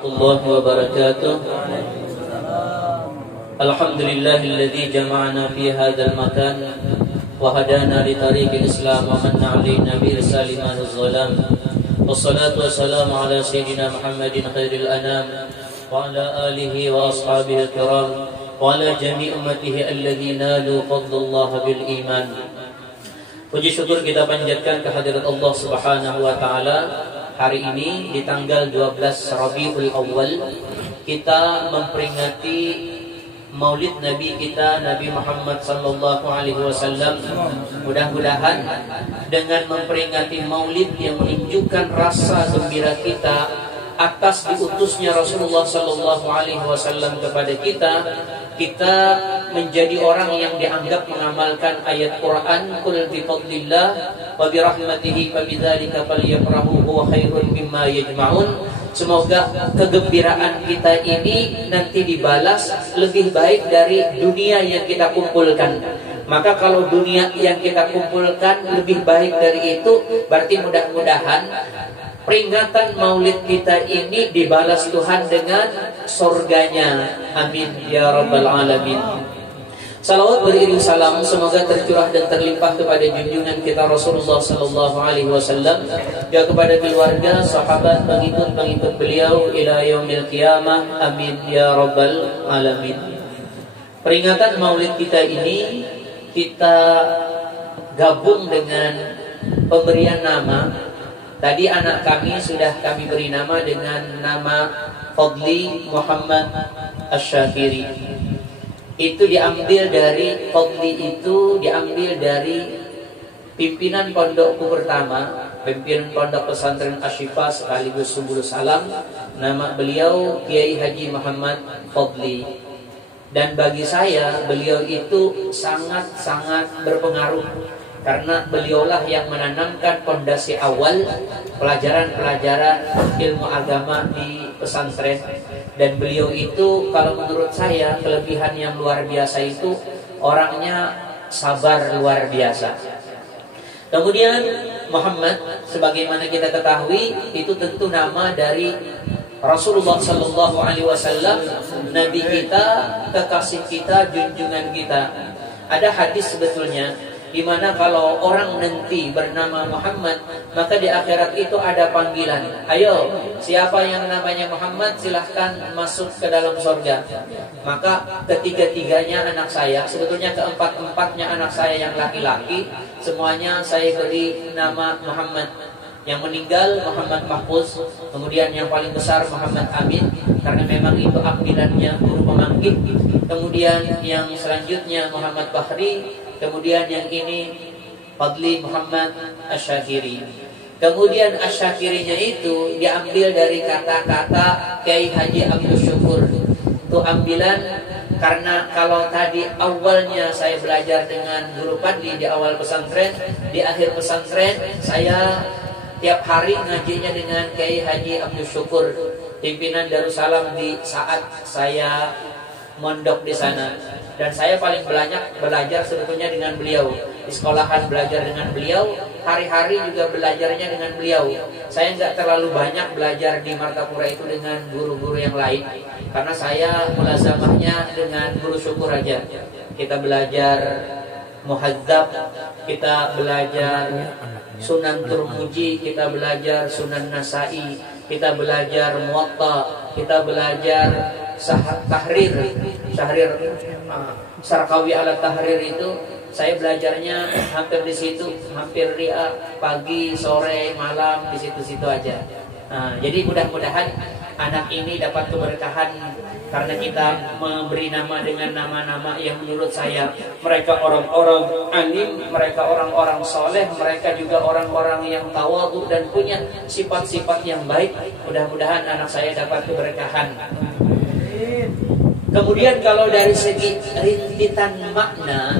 الله وبركاته. الحمد لله الذي جمعنا في هذا المكان وهدانا لطريق الإسلام ومن علينا بإرسال ماء الظلام، والصلاة والسلام على سيدنا محمد خير الأنام وعلى آله وأصحابه الكرام وعلى جميع أمته الذين نالوا فضل الله بالإيمان. Puji syukur kita panjatkan kehadirat Allah Subhanahu wa taala. Hari ini di tanggal 12 Rabiul Awal kita memperingati Maulid Nabi kita Nabi Muhammad sallallahu alaihi wasallam. Mudah-mudahan dengan memperingati Maulid yang menunjukkan rasa gembira kita atas diutusnya Rasulullah sallallahu alaihi wasallam kepada kita menjadi orang yang dianggap mengamalkan ayat Quran, qul bi fadlillah wa bi rahmatihi fabidzalika falyafrahu huwa khairun mimma yajma'un. Semoga kegembiraan kita ini nanti dibalas lebih baik dari dunia yang kita kumpulkan. Maka kalau dunia yang kita kumpulkan lebih baik dari itu, berarti mudah-mudahan peringatan Maulid kita ini dibalas Tuhan dengan surganya. Amin ya rabbal alamin. Salawat beriring salam semoga tercurah dan terlimpah kepada junjungan kita Rasulullah sallallahu alaihi wasallam, juga kepada keluarga, sahabat, pengikut beliau ila yaumil qiyamah. Amin ya rabbal alamin. Peringatan Maulid kita ini kita gabung dengan pemberian nama. Tadi anak kami sudah kami beri nama dengan nama Fadli Muhammad Asy-Syafiri. Itu diambil dari Fadli, itu diambil dari pimpinan pondokku pertama, pimpinan pondok pesantren Asy-Syifa sekaligus Subul Salam. Nama beliau Kiai Haji Muhammad Fadli. Dan bagi saya beliau itu sangat-sangat berpengaruh, karena beliaulah yang menanamkan fondasi awal pelajaran-pelajaran ilmu agama di pesantren. Dan beliau itu kalau menurut saya kelebihan yang luar biasa itu orangnya sabar luar biasa. Kemudian Muhammad sebagaimana kita ketahui itu tentu nama dari Rasulullah sallallahu alaihi wasallam, nabi kita, kekasih kita, junjungan kita. Ada hadis sebetulnya di mana kalau orang nanti bernama Muhammad, maka di akhirat itu ada panggilan. Ayo, siapa yang namanya Muhammad silahkan masuk ke dalam surga. Maka ketiga-tiganya anak saya, sebetulnya keempat-empatnya anak saya yang laki-laki, semuanya saya beri nama Muhammad. Yang meninggal Muhammad Mahfuz, kemudian yang paling besar Muhammad Amin, karena memang itu panggilannya guru pemanggil. Kemudian yang selanjutnya Muhammad Bahri. Kemudian yang ini Fadli Muhammad Asy-Syafiri. Kemudian Asy-Syafirinya itu diambil dari kata-kata Kiai Haji Abdul Syukur. Itu ambilan karena kalau tadi awalnya saya belajar dengan guru Fadli di awal pesantren, di akhir pesantren saya tiap hari ngajinya dengan Kiai Haji Abdul Syukur, pimpinan Darussalam di saat saya mondok di sana. Dan saya paling banyak belajar sebetulnya dengan beliau. Di sekolahan belajar dengan beliau, hari-hari juga belajarnya dengan beliau. Saya nggak terlalu banyak belajar di Martapura itu dengan guru-guru yang lain, karena saya mulazamahnya dengan guru Syukur aja. Kita belajar Muhadzab, kita belajar Sunan Turmuji, kita belajar Sunan Nasai, kita belajar Muwatta, kita belajar Tahrir, Sarkawi ala Tahrir itu saya belajarnya hampir di situ, hampir pagi, sore, malam di situ-situ aja. Nah, jadi mudah-mudahan anak ini dapat keberkahan karena kita memberi nama dengan nama-nama yang menurut saya mereka orang-orang alim, mereka orang-orang soleh, mereka juga orang-orang yang tawadhu dan punya sifat-sifat yang baik. Mudah-mudahan anak saya dapat keberkahan. Kemudian kalau dari segi rintitan makna,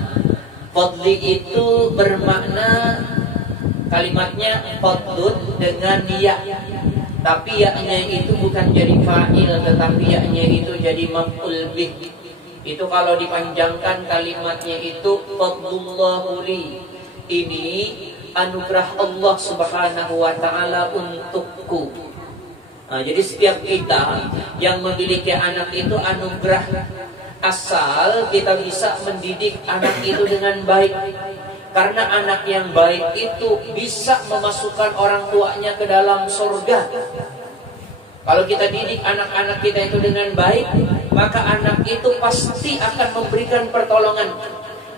Fadli itu bermakna kalimatnya fadlun dengan ya. Tapi ya-nya itu bukan jadi fa'il, tetapi ya-nya itu jadi maf'ul bih. Itu kalau dipanjangkan kalimatnya itu fadlullahu li. Ini anugerah Allah Subhanahu wa taala untukku. Jadi setiap kita yang memiliki anak itu anugerah, asal kita bisa mendidik anak itu dengan baik. Karena anak yang baik itu bisa memasukkan orang tuanya ke dalam surga. Kalau kita didik anak-anak kita itu dengan baik, maka anak itu pasti akan memberikan pertolongan.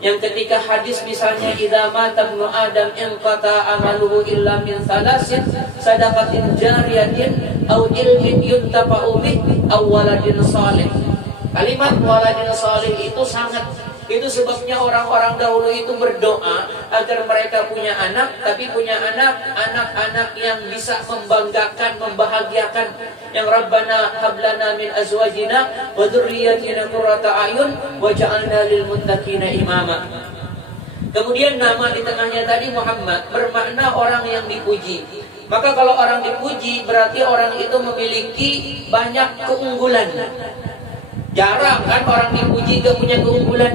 Yang ketika hadis misalnya idza mata ibnu adam inqata amaluhu illa min salasin sadaqatin jariyatin au ilmin yuntafa'u bih aw waladin salih. Kalimat waladin salih itu sebabnya orang-orang dahulu itu berdoa agar mereka punya anak, tapi punya anak-anak yang bisa membanggakan, membahagiakan. Yang Rabbana hablana min azwajina wa dzurriyyatina qurrata a'yun waj'alna lil muttaqina imama. Kemudian nama di tengahnya tadi Muhammad bermakna orang yang dipuji. Maka kalau orang dipuji berarti orang itu memiliki banyak keunggulan. Jarang kan orang dipuji gak punya keunggulan.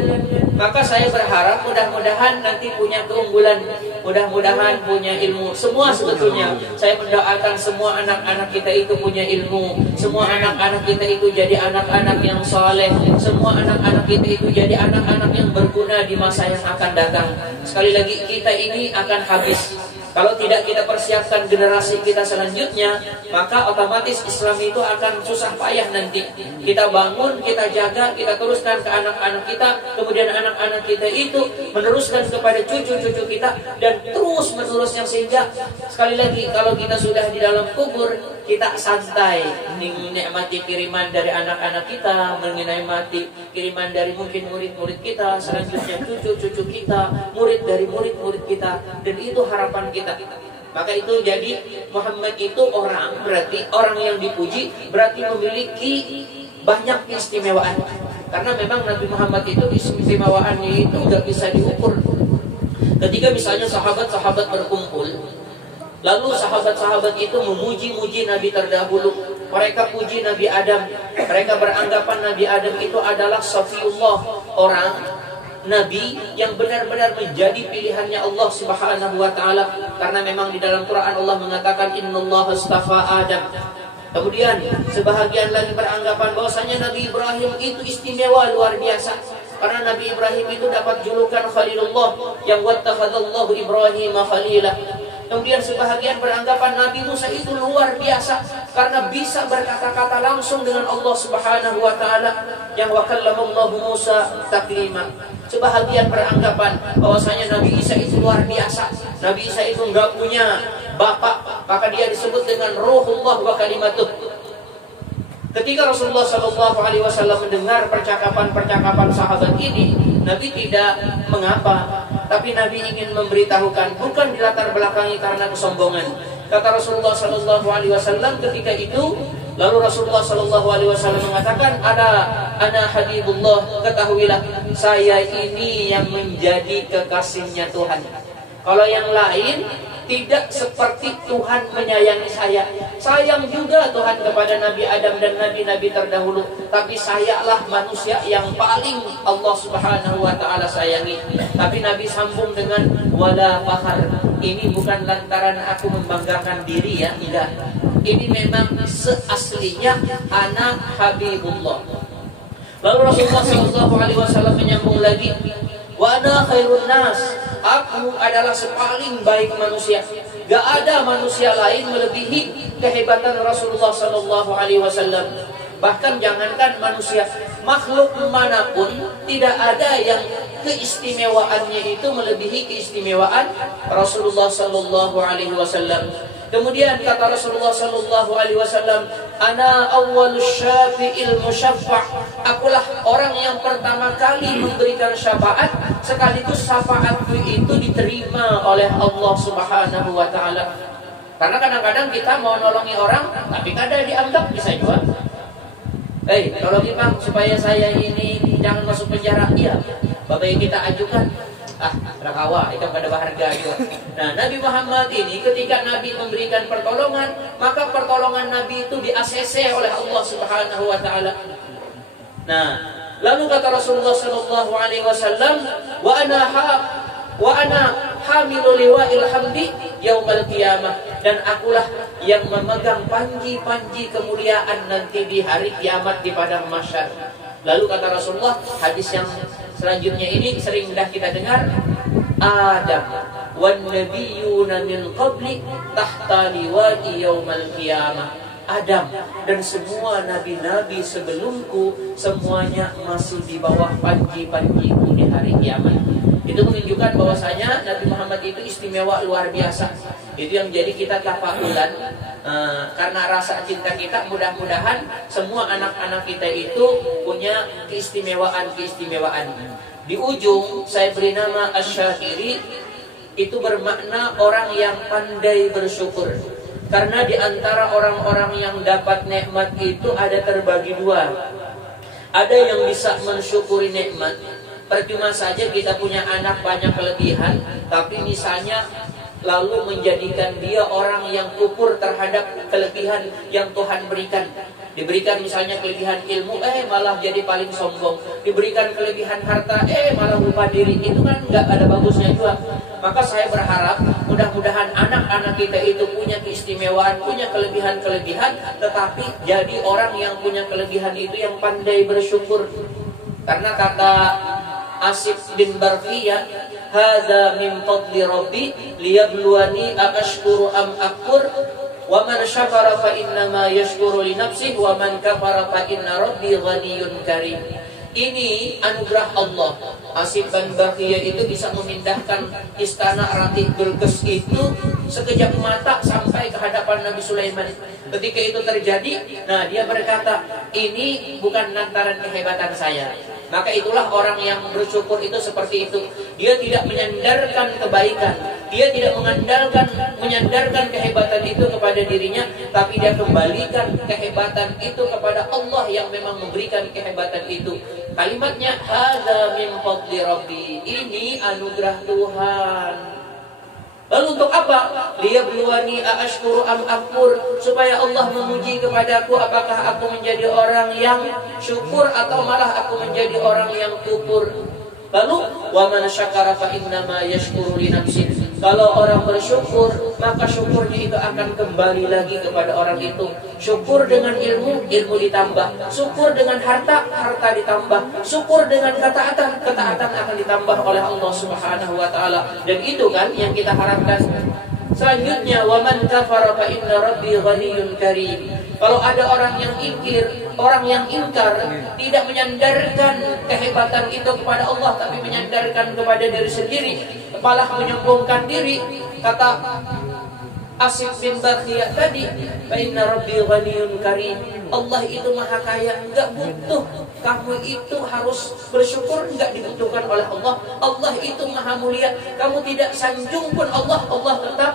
Maka saya berharap mudah-mudahan nanti punya keunggulan, mudah-mudahan punya ilmu. Semua sebetulnya saya mendoakan semua anak-anak kita itu punya ilmu, semua anak-anak kita itu jadi anak-anak yang soleh, semua anak-anak kita itu jadi anak-anak yang berguna di masa yang akan datang. Sekali lagi, kita ini akan habis. Kalau tidak kita persiapkan generasi kita selanjutnya, maka otomatis Islam itu akan susah payah nanti. Kita bangun, kita jaga, kita teruskan ke anak-anak kita, kemudian anak-anak kita itu meneruskan kepada cucu-cucu kita, dan terus menerusnya. Sehingga sekali lagi, kalau kita sudah di dalam kubur, kita santai menikmati kiriman dari anak-anak kita, menikmati kiriman dari mungkin murid-murid kita, selanjutnya cucu-cucu kita, murid dari murid-murid kita, dan itu harapan kita. Maka itu jadi Muhammad itu berarti orang yang dipuji, berarti memiliki banyak keistimewaan. Karena memang Nabi Muhammad itu keistimewaannya itu nggak bisa diukur. Ketika misalnya sahabat-sahabat berkumpul, lalu sahabat-sahabat itu memuji-muji Nabi terdahulu. Mereka puji Nabi Adam. Mereka beranggapan Nabi Adam itu adalah Safiullah, orang Nabi yang benar-benar menjadi pilihannya Allah Subhanahu wa taala. Karena memang di dalam Quran Allah mengatakan innallaha astafa Adam. Kemudian sebahagian lagi beranggapan bahwasanya Nabi Ibrahim itu istimewa luar biasa. Karena Nabi Ibrahim itu dapat julukan Khalilullah, yang wattakhadallahu Ibrahim khalilah. Kemudian sebahagian beranggapan Nabi Musa itu luar biasa karena bisa berkata-kata langsung dengan Allah Subhanahu wa taala, yang wa kallamallahu Musa taklima. Sebahagian beranggapan bahwasanya Nabi Isa itu luar biasa. Nabi Isa itu enggak punya bapak, maka dia disebut dengan Ruhullah wa kalimatuh. Ketika Rasulullah SAW mendengar percakapan-percakapan sahabat ini, Nabi tidak mengapa, tapi Nabi ingin memberitahukan, bukan dilatar belakangi karena kesombongan. Kata Rasulullah SAW ketika itu, lalu Rasulullah SAW mengatakan, ana habibullah, ketahuilah saya ini yang menjadi kekasihnya Tuhan. Kalau yang lain tidak seperti Tuhan menyayangi saya. Sayang juga Tuhan kepada Nabi Adam dan nabi-nabi terdahulu, tapi sayalah manusia yang paling Allah Subhanahu wa taala sayangi. Tapi Nabi sambung dengan wala fakhar. Ini bukan lantaran aku membanggakan diri ya, tidak. Ini memang seaslinya ana habibullah. Lalu Rasulullah SAW menyambung lagi, wa ana khairun nas. Aku adalah sepaling baik manusia. Gak ada manusia lain melebihi kehebatan Rasulullah SAW. Bahkan jangankan manusia, makhluk manapun tidak ada yang keistimewaannya itu melebihi keistimewaan Rasulullah SAW. Kemudian kata Rasulullah SAW, ana awwalus syafi'il musyaffa'. Akulah orang yang pertama kali memberikan syafaat, sekaligus syafaatku itu diterima oleh Allah Subhanahu wa taala. Karena kadang-kadang kita mau nolongi orang, tapi kadang dianggap bisa juga. Tolongin Bang supaya saya ini jangan masuk penjara. Iya, bapak kita ajukan. Rakawa itu pada berharga juga. Nah, Nabi Muhammad ini ketika Nabi memberikan pertolongan, maka pertolongan Nabi itu di-ACC oleh Allah Subhanahu wa taala. Nah, lalu kata Rasulullah sallallahu alaihi wasallam, wa ana hamilu liwa'il hamdi yaumal qiyamah, dan akulah yang memegang panji-panji kemuliaan nanti di hari kiamat di padang mahsyar. Lalu kata Rasulullah, hadis yang selanjutnya ini sering dah kita dengar, Adam wan nabiyyuna min qabli tahta liwa'i yaumal qiyamah. Adam dan semua nabi-nabi sebelumku semuanya masih di bawah panji-panjiku di hari kiamat. Itu menunjukkan bahwasanya Nabi Muhammad itu istimewa luar biasa. Itu yang jadi kita tafakulan karena rasa cinta kita, mudah-mudahan semua anak-anak kita itu punya keistimewaan-keistimewaan. Di ujung saya beri nama Asy-Syakiri, itu bermakna orang yang pandai bersyukur. Karena di antara orang-orang yang dapat nikmat itu ada terbagi dua. Ada yang bisa mensyukuri nikmat. Percuma saja kita punya anak banyak kelebihan, tapi misalnya lalu menjadikan dia orang yang kufur terhadap kelebihan yang Tuhan berikan. Diberikan misalnya kelebihan ilmu, malah jadi paling sombong. Diberikan kelebihan harta, malah lupa diri. Itu kan nggak ada bagusnya juga. Maka saya berharap mudah-mudahan anak-anak kita itu punya keistimewaan, punya kelebihan-kelebihan, tetapi jadi orang yang punya kelebihan itu yang pandai bersyukur. Karena kata Asif bin Barqiyah, hadza min fadli rabbi liyabluwani akashkuru am akfur, wa man syakara fa innama yashkuru li nafsihi wa man kafara fa inna rabbi ghaniyyun karim. Ini anugerah Allah. Asif bin Barqiyah itu bisa memindahkan istana Ratih Bilqis itu sekejap mata sampai ke hadapan Nabi Sulaiman. Ketika itu terjadi, nah dia berkata, ini bukan lantaran kehebatan saya. Maka itulah orang yang bersyukur itu seperti itu. Dia tidak menyandarkan kebaikan, dia tidak menyandarkan kehebatan itu kepada dirinya, tapi dia kembalikan kehebatan itu kepada Allah yang memang memberikan kehebatan itu. Kalimatnya hadza min fadli rabbi, ini anugerah Tuhan. Lalu untuk apa? Liyabluwani aashkuru am akfur, supaya Allah menguji kepadaku apakah aku menjadi orang yang syukur atau malah aku menjadi orang yang kufur. Lalu wa man syakara fa innama yashkuru li nafsihi. Kalau orang bersyukur, maka syukurnya itu akan kembali lagi kepada orang itu. Syukur dengan ilmu, ilmu ditambah. Syukur dengan harta, harta ditambah. Syukur dengan ketaatan, ketaatan akan ditambah oleh Allah Subhanahu wa taala. Dan itu kan yang kita harapkan. Selanjutnya, wa man kafara fa inna rabbi ghaniyyun karim. Kalau ada orang yang orang yang ingkar, tidak menyandarkan kehebatan itu kepada Allah, tapi menyandarkan kepada diri sendiri, malah menyombongkan diri, kata Asif bin Barqiyah tadi, fa inna rabbi ghaniyyun karim. Allah itu maha kaya, enggak butuh. Kamu itu harus bersyukur, enggak dibutuhkan oleh Allah. Allah itu maha mulia. Kamu tidak sanjung pun Allah tetap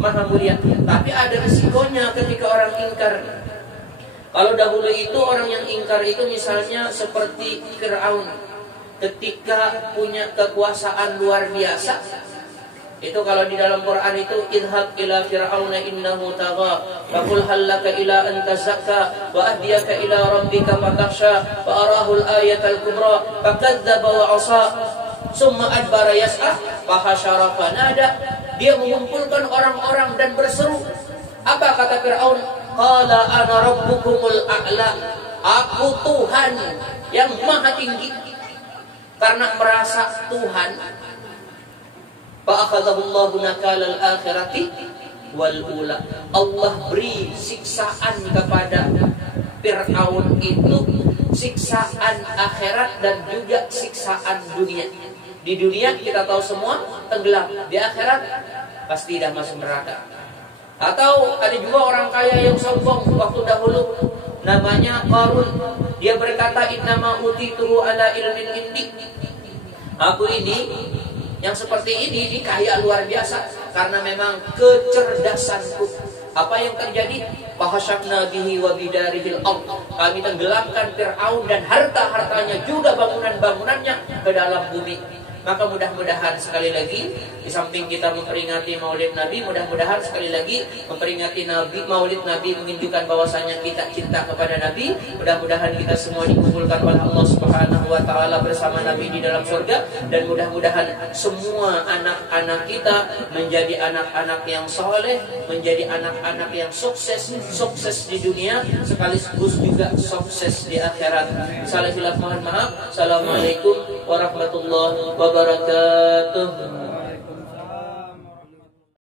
maha mulia. Tapi ada resikonya ketika orang ingkar. Kalau dahulu itu orang yang ingkar itu misalnya seperti Fir'aun, ketika punya kekuasaan luar biasa. Itu kalau di dalam Quran itu, idhab ila fir'auna innahu tagha faqul hal laka ila an tazakka wa ahdiyaka ila rabbika fatakhsha fa arahu al-ayatal kubra fakadzdzaba wa 'asa summa adbara yas'a fa hasyara fanada. Dia mengumpulkan orang-orang dan berseru. Apa kata Fir'aun? Qala ana rabbukumul a'la. Aku Tuhan yang maha tinggi. Karena merasa Tuhan, fa'akhadhahullahu nakalal akhirati wal ula. Allah beri siksaan kepada Fir'aun itu, siksaan akhirat dan juga siksaan dunia. Di dunia kita tahu semua tenggelam, di akhirat pasti dah masuk neraka. Atau ada juga orang kaya yang sombong waktu dahulu, namanya Qarun. Dia berkata, innama utituhu ala ilmin indi. Aku ini yang seperti ini kaya luar biasa karena memang kecerdasanku. Apa yang terjadi? Fahasyakna bihi wa bidarihil ardh. Kami tenggelamkan Fir'aun dan harta-hartanya juga bangunan-bangunannya ke dalam bumi. Maka mudah-mudahan sekali lagi Di samping kita memperingati Maulid Nabi, mudah-mudahan sekali lagi memperingati Nabi, Maulid Nabi menunjukkan bahwasanya kita cinta kepada Nabi. Mudah-mudahan kita semua dikumpulkan oleh Allah Subhanahu wa taala bersama Nabi di dalam surga, dan mudah-mudahan semua anak-anak kita menjadi anak-anak yang soleh, menjadi anak-anak yang sukses di dunia sekaligus juga sukses di akhirat. Salah hilaf mohon maaf. Assalamualaikum warahmatullahi wabarakatuh.